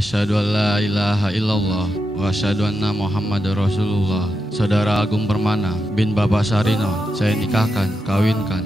Asyhadu an la ilaha illallah wa asyhadu anna Muhammadar Rasulullah. Saudara Agung Permana bin Bapak Sarino saya nikahkan, kawinkan.